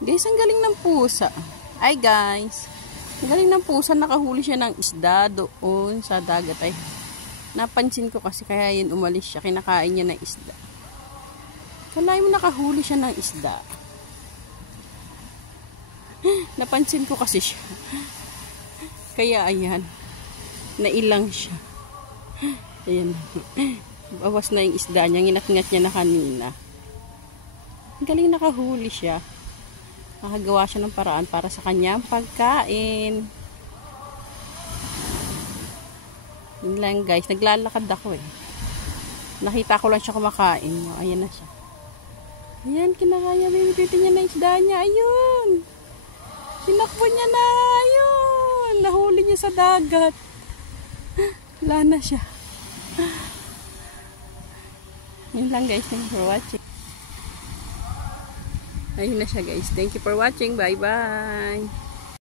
Guys, ang galing ng pusa. Ay guys, ang galing ng pusa. Nakahuli siya ng isda doon sa dagat. Ay, napansin ko kasi kaya yun umalis siya. Kinakain niya ng isda. Kalahin mo nakahuli siya ng isda. Napansin ko kasi siya. Kaya ayan, nailang siya. Ayan. Bawas na yung isda niya. Nginat-ngat niya na kanina. Ang galing nakahuli siya. Nakagawa siya ng paraan para sa kanyang pagkain. Yun lang guys. Naglalakad ako eh. Nakita ko lang siya kumakain. Ayan na siya. Ayan, kinakaya. Bibitin niya na isda niya. Ayun. Sinakbo niya na. Ayun. Nahuli niya sa dagat. Wala na siya. Yun lang guys. Thanks for watching. Ayun na siya guys. Thank you for watching. Bye bye.